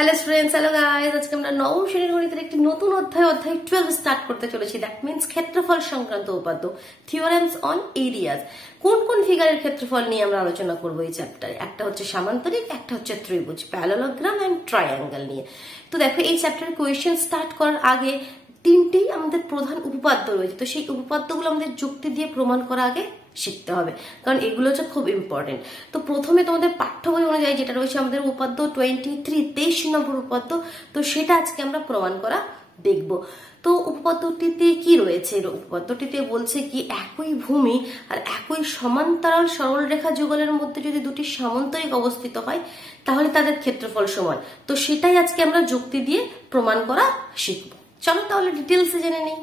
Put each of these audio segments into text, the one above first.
Hello students, hello guys. আজকে আমরা নবম শ্রেণীর গণিতের একটি নতুন অধ্যায় 12 স্টার্ট করতে চলেছি। দ্যাট মিন্স ক্ষেত্রফল সংক্রান্ত উপাত্ত, থিওরেমস অন এরিয়াস। কোন কোন ফিগারের ক্ষেত্রফল নিয়ে আমরা আলোচনা করবো এই চ্যাপ্টারে। একটা হচ্ছে সামান্তরিক, একটা হচ্ছে ত্রিভুজ, প্যারালোগ্রাম এন্ড ট্রায়াঙ্গেল নিয়ে। তো দেখো, এই চ্যাপ্টারের কোয়েশ্চেন স্টার্ট করার আগে তিনটেই আমাদের প্রধান উপপাদ্য রয়েছে। তো সেই উপপাদ্যগুলো আমাদের যুক্তি দিয়ে প্রমাণ করা আগে শিখতে হবে, কারণ এগুলো হচ্ছে খুব ইম্পর্টেন্ট। তো প্রথমে তোমাদের পাঠ্য বই অনুযায়ী যেটা রয়েছে আমাদের উপাদ্য 23 নম্বর উপাদ্য, তো সেটা আজকে আমরা প্রমাণ করা দেখব। তো উপপাদ্যটিতে কি রয়েছে? উপপাদ্যটিতে বলছে কি, একই ভূমি আর একই সমান্তরাল সরলরেখা যুগলের মধ্যে যদি দুটি সামান্তরিক অবস্থিত হয় তাহলে তাদের ক্ষেত্রফল সমান। তো সেটাই আজকে আমরা যুক্তি দিয়ে প্রমাণ করা শিখব। চলো তাহলে ডিটেলসে জেনে নিই।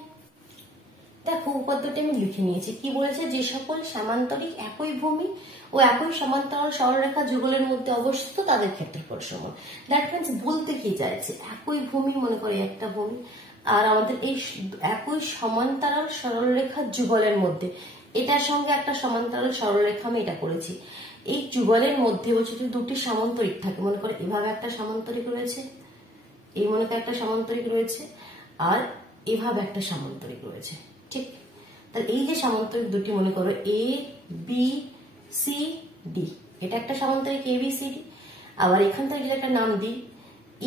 দেখো, উপাদ্যটি আমি লিখে নিয়েছি। কি বলেছে? যে সকল সামান্তরিক একই ভূমি ও একই সমান্তরাল সরলরেখা যুগলের মধ্যে অবস্থিত তাদের ক্ষেত্রফল সমান। দ্যাট মিন্স বলতে কি চাইছে, একই ভূমি, মনে করি একটা ভূমি, আর আমাদের এই একই সমান্তরাল সরলরেখা যুগলের মধ্যে, এটার সঙ্গে একটা সমান্তরাল সরলরেখা আমি এটা করেছি। এই যুগলের মধ্যে হচ্ছে যদি দুটি সামান্তরিক থাকে, মনে করো এভাবে একটা সামান্তরিক রয়েছে, এই মনে করো একটা সামান্তরিক রয়েছে, আর এভাবে একটা সামান্তরিক রয়েছে, ঠিক? তাহলে এই যে সামান্তরিক দুটি, মনে করো এ বি সি ডি, এটা একটা সামান্তরিক এ বি সি ডি। আবার এখান থেকে যদি একটা নাম দিই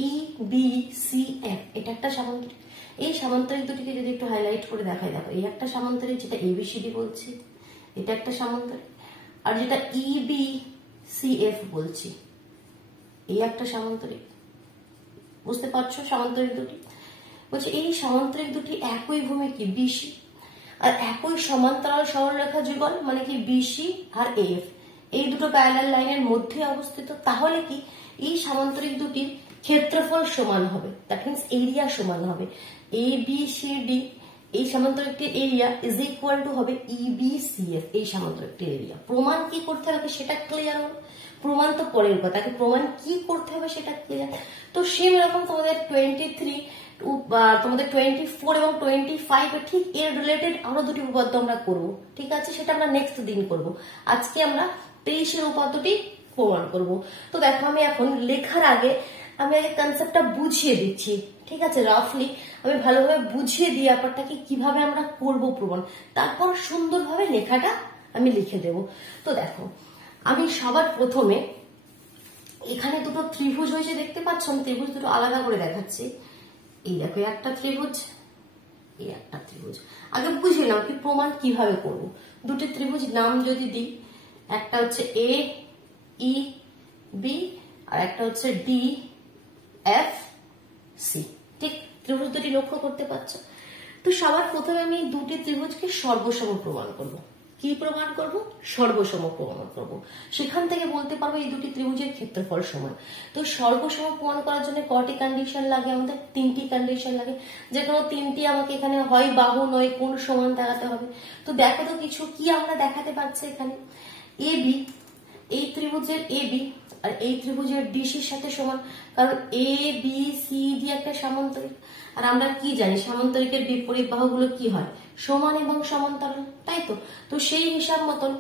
ই বি সি এফ, এটা একটা সামান্তরিক। এই সামান্তরিক দুটিকে যদি একটু হাইলাইট করে দেখাই, দেখো এই একটা সামান্তরিক যেটা এ বি সি ডি বলছি, এটা একটা সামান্তরিক। আর যেটা ই বি সি এফ বলছি, এই একটা সামান্তরিক। বুঝতে পারছো? সামান্তরিক দুটি বলছে, এই সামান্তরিক দুটি একই ভূমি কি বিসি, আর একই সমান্তরাল সরলরেখা যুগল মানে কি বিসি আর এফ, এই দুটো প্যারালাল লাইনের মধ্যে অবস্থিত। তাহলে কি এই সামান্তরিক দুটির ক্ষেত্রফল সমান হবে, দ্যাট মিন্স এরিয়া সমান হবে। এ বি সি ডি এই সামান্তরিকটির এরিয়া ইজ ইকুয়াল টু হবে ই বি সি এফ, এই সামান্তরিকটির এরিয়া। প্রমাণ কি করতে হবে সেটা ক্লিয়ার হবে। প্রমাণ তো পরের কথা, প্রমাণ কি করতে হবে সেটা ক্লিয়ার। তো সেম এরকম তোমাদের 23, তোমাদের 24 এবং 25 ঠিক এর রিলেটেড আরো দুটি উপাদ্য আমরা করব, ঠিক আছে? সেটা আমরা নেক্সট দিন করব। আজকে আমরা 23 উপাদ্যটি প্রমাণ করব। তো দেখো, আমি এখন লেখার আগে আমি আগে কনসেপ্টটা বুঝিয়ে দিচ্ছি, ঠিক আছে? রাফলি আমি ভালোভাবে বুঝিয়ে দিই ব্যাপারটাকে কিভাবে আমরা করব প্রমাণ, তারপর সুন্দরভাবে লেখাটা আমি লিখে দেব। তো দেখো, আমি সবার প্রথমে এখানে দুটো ত্রিভুজ হয়েছে দেখতে পাচ্ছ, আমি ত্রিভুজ দুটো আলাদা করে দেখাচ্ছি। এই দেখো, একটা ত্রিভুজ, এই একটা ত্রিভুজ। আগে বুঝে নাও কি প্রমাণ কিভাবে করব। দুটি ত্রিভুজ নাম যদি দিই, একটা হচ্ছে এ ই বি আর একটা হচ্ছে ডি এফ সি, ঠিক? ত্রিভুজ দুটি লক্ষ্য করতে পারছো। তো সবার প্রথমে আমি দুটি ত্রিভুজকে সর্বসম প্রমাণ করব। কি প্রমাণ করব? সর্বসম প্রমাণ করব। সেখান থেকে বলতে পারবো এই দুটি ত্রিভুজের ক্ষেত্রফল সমান। তো সর্বসম প্রমাণ করার জন্য কয়টি কন্ডিশন লাগে? আমাদের তিনটি কন্ডিশন লাগে, যে কোনো তিনটি আমাকে এখানে হয় বাহু নয় কোণ সমান দেখাতে হবে। তো দেখো তো কিছু কি আমরা দেখাতে পারছি এখানে। এ বি, এই ত্রিভুজের এ বি আর এই ত্রিভুজের ডিসির সাথে সমান, কারণ এ বি সি ডি একটা সামান্তরিক। আর আমরা কি জানি, সামান্তরিকের বিপরীত বাহুগুলো কি হয়? সমান এবং সমান্তরাল, তাই তো? তো সেই হিসাব মতন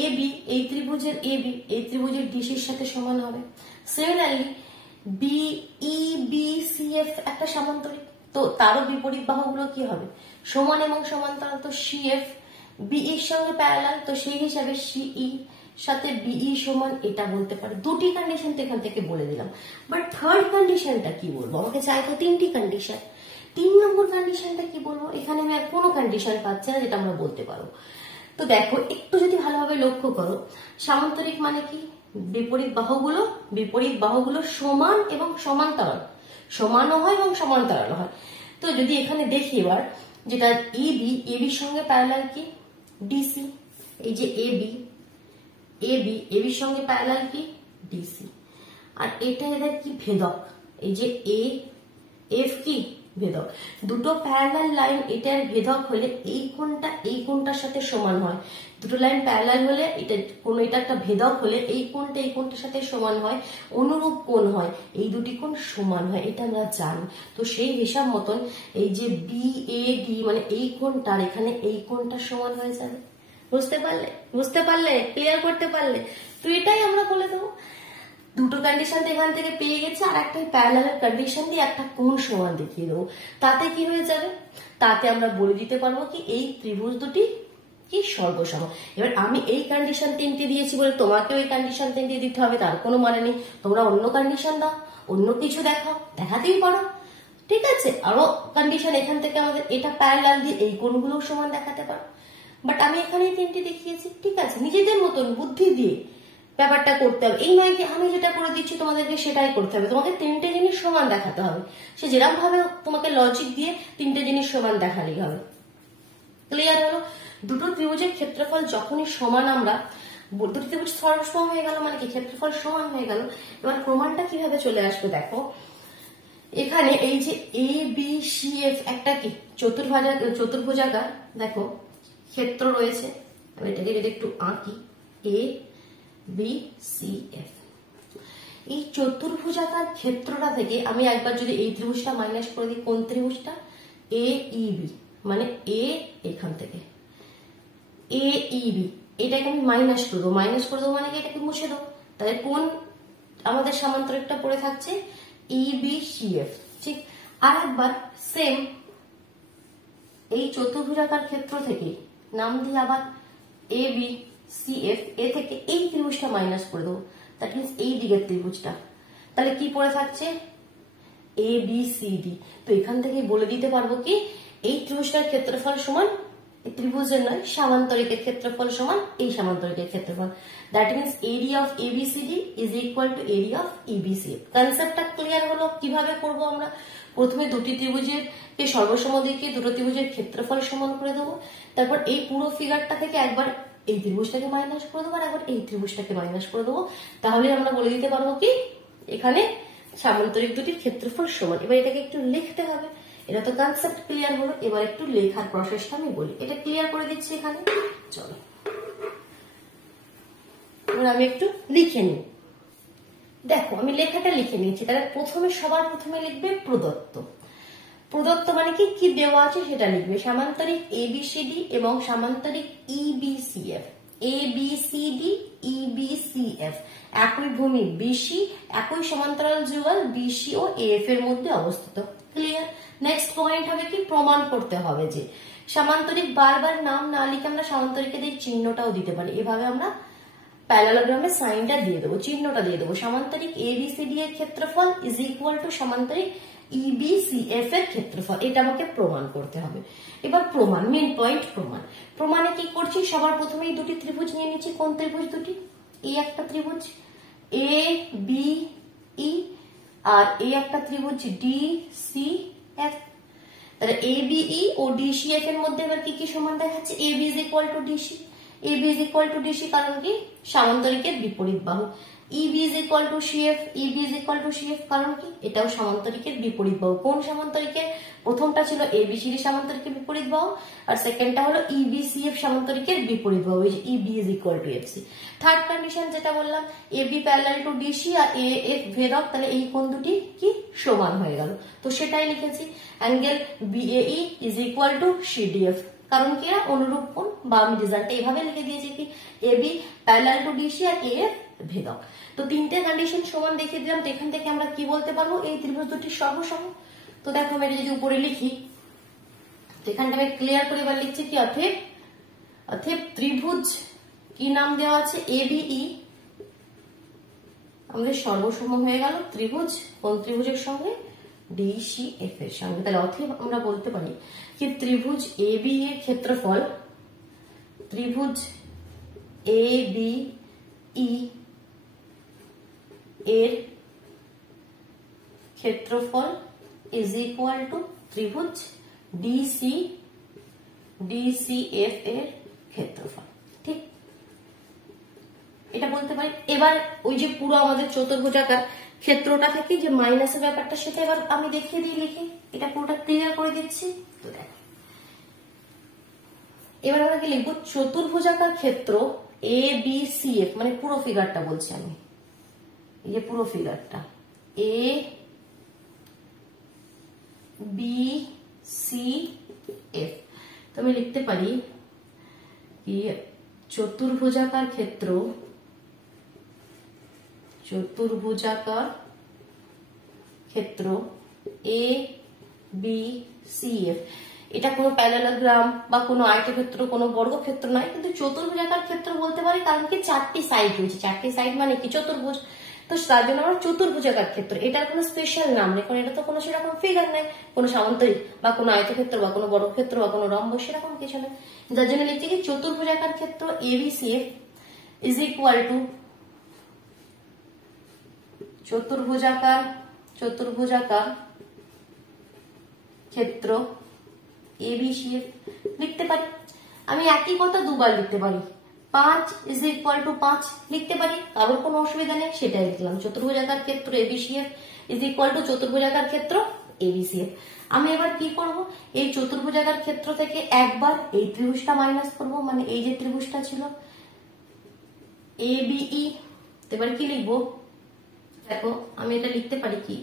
এ বি, এই ত্রিভুজের এ বি এই ত্রিভুজের ডিসির সাথে সমান হবে। Similarly B E B C F একটা সামান্তরিক, তো তারও বিপরীত বাহুগুলো কি হবে? সমান এবং সমান্তরাল। তো সি এফ বি এর সঙ্গে প্যারালাল, তো সেই হিসাবে সিই সাথে বিই সমান, এটা বলতে পারে। দুটি কন্ডিশন তো এখান থেকে বলে দিলাম। বাট থার্ড কন্ডিশনটা কি বলবো? আমাকে চাইতো তিনটি কন্ডিশন। 3 নম্বর কন্ডিশনটা কি বলবো? এখানে আমি আর কোনো কন্ডিশন পাচ্ছি না যেটা আমরা বলতে পারবো। তো দেখো, একটু যদি ভালোভাবে লক্ষ্য করো, সামান্তরিক মানে কি? বিপরীত বাহুগুলো সমান এবং সমান্তরাল, সমানও হয় এবং সমান্তরাল হয়। তো যদি এখানে দেখি এবার, যেটা এবির সঙ্গে প্যারালাল কি? ডিসি। এই যে এবির সঙ্গে প্যারালাল কি? ডিসি। আর এটা এদের কি? ভেদক। এই যে এ এফ কি? ভেদক। দুটো প্যারালাল লাইন এটার ভেদক হলে এই কোণটার সাথে সমান হয়। দুটো লাইন প্যারালাল হলে এটা একটা ভেদক হলে এই কোণটার সাথে সমান হয়, অনুরূপ কোণ হয়, এই দুটি কোণ সমান হয়, এটা আমরা জানি। তো সেই হিসাব মতন এই যে বি এ ডি মানে এই কোণটার এখানে এই কোণটা সমান হয়ে যাবে। বুঝতে পারলে? ক্লিয়ার করতে পারলে? তো এটাই আমরা বলে দেবো। দুটো কন্ডিশন তো এখান থেকে পেয়ে গেছে, আর একটা প্যারালাল কন্ডিশন দিয়ে একটা কোণ সমান দেখিয়ে দেবো। তাতে কি হয়ে যাবে, তাতে আমরা বলে দিতে পারবো কি এই ত্রিভুজ দুটি কি সর্বসম। এবার আমি এই কন্ডিশন তিনটি দিয়েছি বলে তোমাকেও এই কন্ডিশন তিনটি দিতে হবে তার কোনো মানে নেই। তোমরা অন্য কন্ডিশন দাও, অন্য কিছু দেখাও, দেখাতেই পারো, ঠিক আছে। আরো কন্ডিশন এখান থেকে আমাদের এটা প্যারালাল দিয়ে এই কোণগুলো সমান দেখাতে পারো, বাট আমি এখানে তিনটি দেখিয়েছি, ঠিক আছে। নিজেদের মতন বুদ্ধি দিয়ে ব্যাপারটা করতে হবে, এই নয় যে আমি যেটা করে দিচ্ছি তোমাদেরকে সেটাই করতে হবে। তোমাকে তিনটে জিনিস সমান দেখাতে হবে, সে যেরকম ভাবে তোমাকে লজিক দিয়ে তিনটে জিনিস সমান দেখালেই হবে। ক্লিয়ার হলো? দুটো ত্রিভুজের ক্ষেত্রফল যখনই সমান, আমরা দুটো ত্রিভুজ সমান হয়ে গেল মানে কি ক্ষেত্রফল সমান হয়ে গেল। এবার প্রমাণটা কিভাবে চলে আসবে দেখো, এখানে এই যে এ বি সি এফ একটা কি চতুর্ভুজাকার দেখো ক্ষেত্র রয়েছে। আমি এটাকে যদি একটু আঁকি, এ বি সি এফ, এই চতুর্ভুজাকার ক্ষেত্রটা থেকে আমি একবার যদি এই ত্রিভুজটা মাইনাস করে দিই, কোন ত্রিভুজটা, এ ই বি, মানে এ এখান থেকে এ ই বি, এটাকে আমি মাইনাস করে দেবো। মাইনাস করে দেবো মানে কি এটাকে মুছে দেবো, তাহলে কোন আমাদের সামান্তরিকটা পড়ে থাকছে, ই বি সি এফ, ঠিক। আর একবার সেম এই চতুর্ভুজাকার ক্ষেত্র থেকে নাম দিয়ে আবার এ বি সি এফ, এ থেকে এই ত্রিভুজটা মাইনাস করে দেবো, দ্যাট মিনস এই দিকের ত্রিভুজটা, তাহলে কি পড়ে থাকছে, এ বি সি ডি। তো এখান থেকে বলে দিতে পারবো কি এই ত্রিভুজটার ক্ষেত্রফল সমান এই ত্রিভুজের নয় সামান্তরিকের ক্ষেত্রফল সমান এই সামান্তরিকের ক্ষেত্রফল, that means area of ABCD is equal to area of EBCF. কনসেপ্টটা ক্লিয়ার হলো? কিভাবে করব আমরা, প্রথমে দুটি ত্রিভুজের কে সর্বসম দেখিয়ে দুটো ত্রিভুজের ক্ষেত্রফল সমান করে দেবো, তারপর এই পুরো ফিগারটা থেকে একবার এই ত্রিভুজটাকে মাইনাস করে দেবো আর একবার এই ত্রিভুজটাকে মাইনাস করে দেবো, তাহলে আমরা বলে দিতে পারবো কি এখানে সামান্তরিক দুটির ক্ষেত্রফল সমান। এবার এটাকে একটু লিখতে হবে, এটা তো কনসেপ্ট ক্লিয়ার হলো। এবার একটু লেখার প্রসেসটা আমি বলি, এটা ক্লিয়ার করে দিচ্ছি এখানে। চলো এবার আমি একটু লিখে নিই। দেখো আমি লেখাটা লিখে নিয়েছি, তাহলে সবার প্রথমে লিখবে প্রদত্ত। প্রদত্ত মানে কি কি দেওয়া আছে সেটা লিখবে, সামান্তরিক এবিসিডি এবং সামান্তরিক ইবিসিএফ। এবিসিডি ইবিসিএফ একই ভূমি বিসি, একই সমান্তরাল যুগল বিসি ও এফ এর মধ্যে অবস্থিত। ক্লিয়ার? নেক্সট পয়েন্ট হবে কি প্রমাণ করতে হবে যে সামান্তরিক, বারবার নাম না লিখে আমরা সামান্তরিকের এই চিহ্নটাও দিতে পারি, এভাবে আমরা প্যারালালোগ্রামের সাইনটা দিয়ে দেবো, চিহ্নটা দিয়ে দেবো। সামান্তরিক এবিসিডি এর ক্ষেত্রফল ইজ ইকুয়াল টু সামান্তরিক ইবিসিএফ এর ক্ষেত্রফল, এটা আমাকে প্রমাণ করতে হবে। এবার প্রমাণ, মেন পয়েন্ট প্রমাণ। প্রমাণে কি করছি, সবার প্রথমেই দুটি ত্রিভুজ নিয়ে নিচ্ছি। কোন ত্রিভুজ দুটি, এই একটা ত্রিভুজ এ বি ই আর এই একটা ত্রিভুজ ডি সি এফ। তাহলে এ বি ই ও ডি সি এফ এর মধ্যে এবার কি কি সমান দেখাচ্ছে, A B is equal to DC. A B is equal to DC কারণ কি সামান্তরিকের বিপরীত বাহু। EB is equal to CF, EB is equal to CF কারণ কি এটাও সামান্তরিকের বিপরীত বাহু। কোন সামান্তরিকের, প্রথমটা ছিল এবিসিডি সামান্তরিকের বিপরীত বাহু আর সেকেন্ডটা হলো ইবিসিএফ সামান্তরিকের বিপরীত বাহু, EB is equal to FC. Third condition যেটা বললাম এবি প্যারালাল টু ডিসি আর এ এফ ভেদক, তাহলে এই কোণ দুটি কি সমান হয়ে গেল, তো সেটাই লিখেছি। Angle বিএই is equal two CDF, কারণ কি এরা অনুরূপ কোণ, বা আমি রেজাল্টে এভাবে লিখে দিয়েছি কি এবি প্যারালাল টু ডিসি আর এফ ভেদক। তো তিনটে কন্ডিশন সমান দেখিয়ে দিলাম, তো এখান থেকে আমরা কি বলতে পারবো এই ত্রিভুজ দুটি সর্বসম। তো দেখো আমি এটা যদি উপরে লিখি, তো এখানটা আমি ক্লিয়ার করে এবার লিখছি কি অতএব ত্রিভুজ কি নাম দেওয়া আছে এবিই আমাদের সর্বসম হয়ে গেল ত্রিভুজ, কোন ত্রিভুজের সঙ্গে, ডিসিএফ এর সঙ্গে। তাহলে অতএব আমরা বলতে পারি কি ত্রিভুজ এবি এর ক্ষেত্রফল, ত্রিভুজ এবিই এর ক্ষেত্রফল ইজ ইকুয়াল টু ত্রিভুজ ডিসিএফ এর ক্ষেত্রফল, ঠিক এটা বলতে পারি। এবার ওই যে পুরো আমাদের চতুর্ভুজাকার ক্ষেত্রটা থেকে যে মাইনাসের ব্যাপারটা সেটা এবার আমি দেখিয়ে দিই লিখে, এটা পুরোটা ক্লিয়ার করে দিচ্ছি। তো দেখো এবার আমরা কি লিখবো, চতুর্ভুজাকার ক্ষেত্র এ বি সি এফ, মানে পুরো ফিগারটা বলছি আমি, এই যে পুরো ফিগারটা এ বি সি এফ, তো আমি লিখতে পারি কি চতুর্ভুজাকার ক্ষেত্র চতুর্ভুজাকার ক্ষেত্র এ বি সি এফ। এটা কোনো প্যারালালোগ্রাম বা কোনো আয়তক্ষেত্র, কোনো বর্গক্ষেত্র নয়, কিন্তু চতুর্ভুজাকার ক্ষেত্র বলতে পারি, কারণ কি চারটি সাইড রয়েছে। চারটি সাইড মানে কি চতুর্ভুজ, তো তার জন্য আমরা চতুর্ভুজাকার ক্ষেত্র। এটার কোনো স্পেশাল নাম নেই, কারণ এটা তো কোনো সেরকম ফিগার নেই, কোনো সামান্তরিক বা কোনো আয়তক্ষেত্র বা কোনো বর্গক্ষেত্র বা কোনো রম্বস সেরকম কিছু নেই। যার জন্য লিখছি কি চতুর্ভুজাকার ক্ষেত্র এবিসিএফ ইজ ইকুয়াল টু চতুর্ভুজাকার ক্ষেত্র এবিসিএফ লিখতে পারি। আমি একই কথা দুবার লিখতে পারি, 5 ইজ ইকুয়াল টু 5 লিখতে পারি, কারোর কোনো অসুবিধা নেই, সেটাই লিখলাম। চতুর্ভুজাকার ক্ষেত্র এবিসিএফ ইজ ইকুয়াল টু চতুর্ভুজাকার ক্ষেত্র এবিসিএফ। আমি এবার কি করব, এই চতুর্ভুজাকার ক্ষেত্র থেকে একবার এই ত্রিভুজটা মাইনাস করব, মানে এই যে ত্রিভুজটা ছিল এবিই, এবার কি লিখবো, দেখো আমি এটা লিখতে পারি কি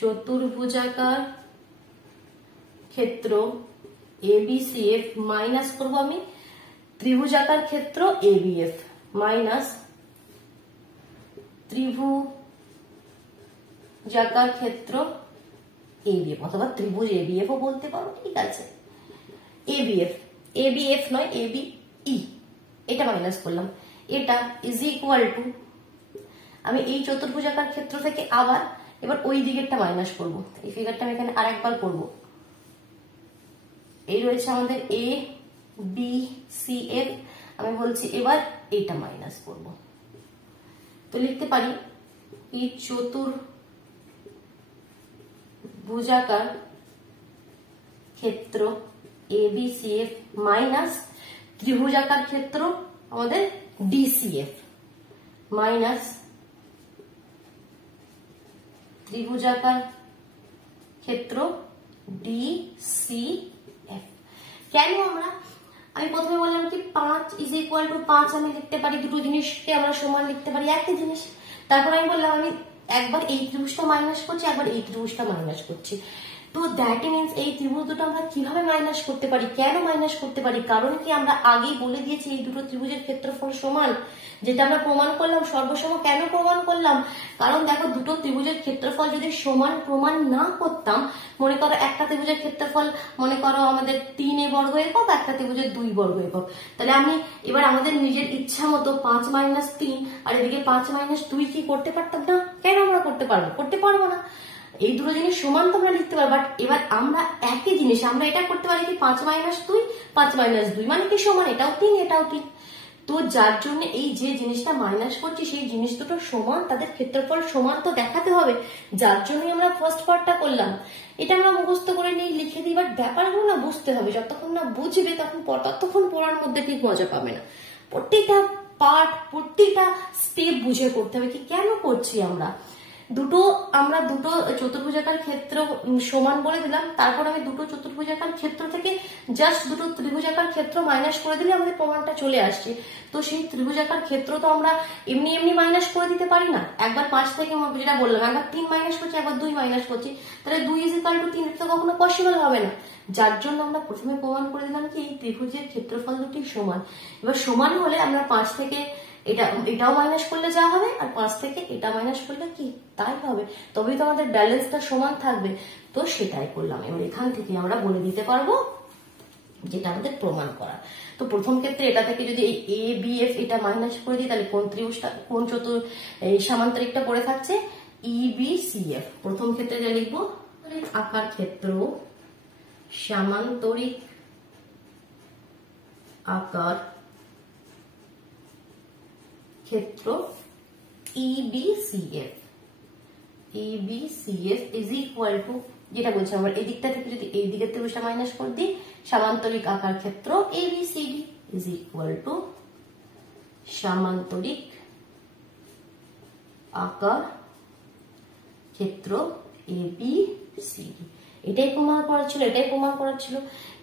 চতুর্ভুজাকার ক্ষেত্র এবিসিএফ মাইনাস করবো আমি ত্রিভুজাকার ক্ষেত্র এবিএফ মাইনাস ত্রিভুজাকার ক্ষেত্র এবিএফ, অথবা ত্রিভুজ এবিএফ ও বলতে পারো, ঠিক আছে। এবিএফ নয় এবিই, এটা মাইনাস করলাম। এটা ইজ ইকুয়াল টু, আমি এই চতুর্ভুজাকার ক্ষেত্র থেকে আবার এবার ওই দিকেরটা মাইনাস করব। এই ফিগারটা আমি এখানে আরেকবার করব। এই রয়েছে আমাদের এ বি সি এফ, আমি বলছি এবার এইটা মাইনাস করব। তো লিখতে পারি এই চতুর্ভুজাকার ক্ষেত্র এবিসিএফ মাইনাস ত্রিভুজাকার ক্ষেত্র আমাদের ডিসিএফ মাইনাস ত্রিভুজাকার ক্ষেত্র ডিসিএফ। কেন আমি প্রথমে বললাম কি 5 ইজ ইকুয়াল টু 5 আমি লিখতে পারি, দুটো জিনিসকে আমরা সমান লিখতে পারি, একই জিনিস। তারপর আমি বললাম আমি একবার এই ত্রিভুজটা মাইনাস করছি, একবার এই ত্রিভুজটা মাইনাস করছি। তো দ্যাট মিনস এই ত্রিভুজ দুটো আমরা কিভাবে মাইনাস করতে পারি, কেন মাইনাস করতে পারি, কারণ কি আমরা আগেই বলে দিয়েছি এই দুটো ত্রিভুজের ক্ষেত্রফল সমান, যেটা আমরা প্রমাণ করলাম সর্বসম। কেন প্রমাণ করলাম, কারণ দেখো দুটো ত্রিভুজের ক্ষেত্রফল যদি সমান প্রমাণ না করতাম, মনে করো একটা ত্রিভুজের ক্ষেত্রফল মনে করো আমাদের 3 বর্গ একক, একটা ত্রিভুজের 2 বর্গ একক, তাহলে আমি এবার আমাদের নিজের ইচ্ছা মতো 5 মাইনাস 3 আর এদিকে 5 মাইনাস 2 কি করতে পারতাম না? কেন আমরা করতে পারবো না। এই দুটো জিনিস সমান তো আমরা লিখতে পারবো, বাট এবার আমরা একই জিনিস আমরা এটা করতে পারি কি 5 মাইনাস 2 5 মাইনাস 2 মানে কি সমান, এটাও 3 এটাও 3। তো যার জন্য এই যে জিনিসটা মাইনাস করছি সেই জিনিস দুটো সমান, তাদের ক্ষেত্রফল সমান তো দেখাতে হবে, যার জন্যই আমরা ফার্স্ট পার্টটা করলাম। এটা আমরা মুখস্থ করে নিয়ে লিখে দিই, বাট ব্যাপারগুলো না বুঝতে হবে, যতক্ষণ না বুঝবে ততক্ষণ পড়ার মধ্যে ঠিক মজা পাবে না। প্রত্যেকটা পার্ট প্রত্যেকটা স্টেপ বুঝে করতে হবে কি কেন করছি আমরা দুটো চতুর্ভুজাকার ক্ষেত্র সমান বলে দিলাম, তারপর আমি দুটো চতুর্ভুজাকার ক্ষেত্র থেকে জাস্ট দুটো ত্রিভুজাকার ক্ষেত্র মাইনাস করে দিলে আমাদের প্রমাণটা চলে আসছে। তো সেই ত্রিভুজাকার ক্ষেত্র তো আমরা এমনি মাইনাস করে দিতে পারি না, একবার 5 থেকে যেটা বললাম একবার 3 মাইনাস করছি, একবার 2 মাইনাস করছি, তাহলে 2 ইজ ইকুয়াল টু 3 তো কখনো পসিবল হবে না। যার জন্য আমরা প্রথমে প্রমাণ করে দিলাম কি এই ত্রিভুজের ক্ষেত্রফল দুটি সমান। এবার সমান হলে আমরা 5 থেকে এটাও মাইনাস করলে যা হবে, আর 5 থেকে এটা মাইনাস করলে কি তাই হবে, তবেই তো আমাদের ব্যালেন্সটা সমান থাকবে। তো সেটাই করলাম। এবার এখান থেকে আমরা বলে দিতে পারবো যেটা আমাদের প্রমাণ করা। তো প্রথম ক্ষেত্রে এটা থেকে যদি এই এ বি এফ এটা মাইনাস করে দিই, তাহলে কোন ত্রিভুজটা কোন এই সামান্তরিকটা পড়ে থাকছে ই বি সি এফ। প্রথম ক্ষেত্রে যা লিখবো আকার ক্ষেত্র সামান্তরিক আকার ক্ষেত্র EBCF is equal to, যেটা বলছি আমরা এই দিকটা থেকে যদি এই দিকের ত্রিভুজটা মাইনাস করে দিই, সামান্তরিক আকার ক্ষেত্র ABCD is equal to সামান্তরিক আকার ক্ষেত্র ABCD। এটাই প্রমাণ করা ছিল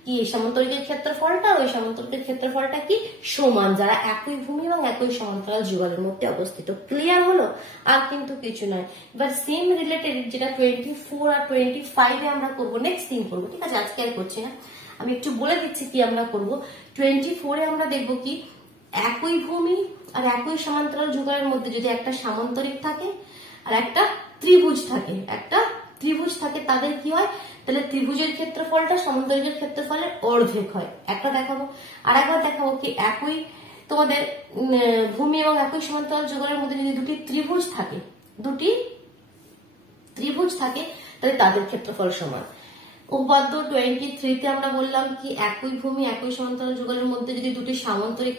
কি এই সামান্তরিকের ক্ষেত্রফলটা ওই সামান্তরিকের ক্ষেত্রফলটা কি সমান, যারা একই ভূমি এবং একই সমান্তরাল যুগলের মধ্যে অবস্থিত। ক্লিয়ার হলো? আর কিন্তু কিছু নয়। এবার সেম রিলেটেড যেটা 24 আর 25 এ আমরা করব, নেক্সট দিন করবো, ঠিক আছে, আজকে আর করছি না। আমি একটু বলে দিচ্ছি কি আমরা করব। 24 এ আমরা দেখবো কি একই ভূমি আর একই সমান্তরাল যুগলের মধ্যে যদি একটা সামান্তরিক থাকে আর একটা ত্রিভুজ থাকে, তাদের কি হয়, তাহলে ত্রিভুজের ক্ষেত্রফলটা সমান্তরিকের ক্ষেত্রফলের অর্ধেক হয়। একটা দেখাবো। আর একবার দেখাবো কি একই তোমাদের ভূমি এবং একই সমান্তরাল যুগলের মধ্যে যদি দুটি ত্রিভুজ থাকে তাহলে তাদের ক্ষেত্রফল সমান। উপপাদ্য 23 তে আমরা বললাম কি একই ভূমি একই সমান্তরাল যুগলের মধ্যে যদি দুটি সামান্তরিক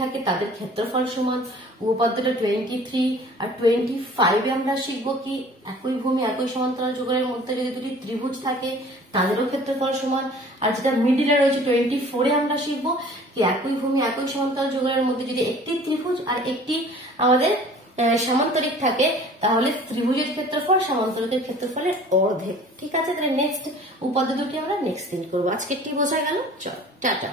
থাকে তাদের ক্ষেত্রফল সমান। উপপাদ্যটা 23 আর 25 আমরা শিখবো কি একই ভূমি একই সমান্তরাল যুগলের মধ্যে যদি দুটি ত্রিভুজ থাকে তাদেরও ক্ষেত্রফল সমান। আর যেটা মিডিলে রয়েছে 24 এ আমরা শিখবো কি একই ভূমি একই সমান্তরাল যুগলের মধ্যে যদি একটি ত্রিভুজ আর একটি আমাদের সামান্তরিক থাকে তাহলে ত্রিভুজের ক্ষেত্রফল সামান্তরিকের ক্ষেত্রফলের অর্ধেক। ঠিক আছে, তাহলে নেক্সট উপপাদ্য দুটি আমরা নেক্সট দিন করবো। আজকেরটি বোঝা গেল? চল, টাটা।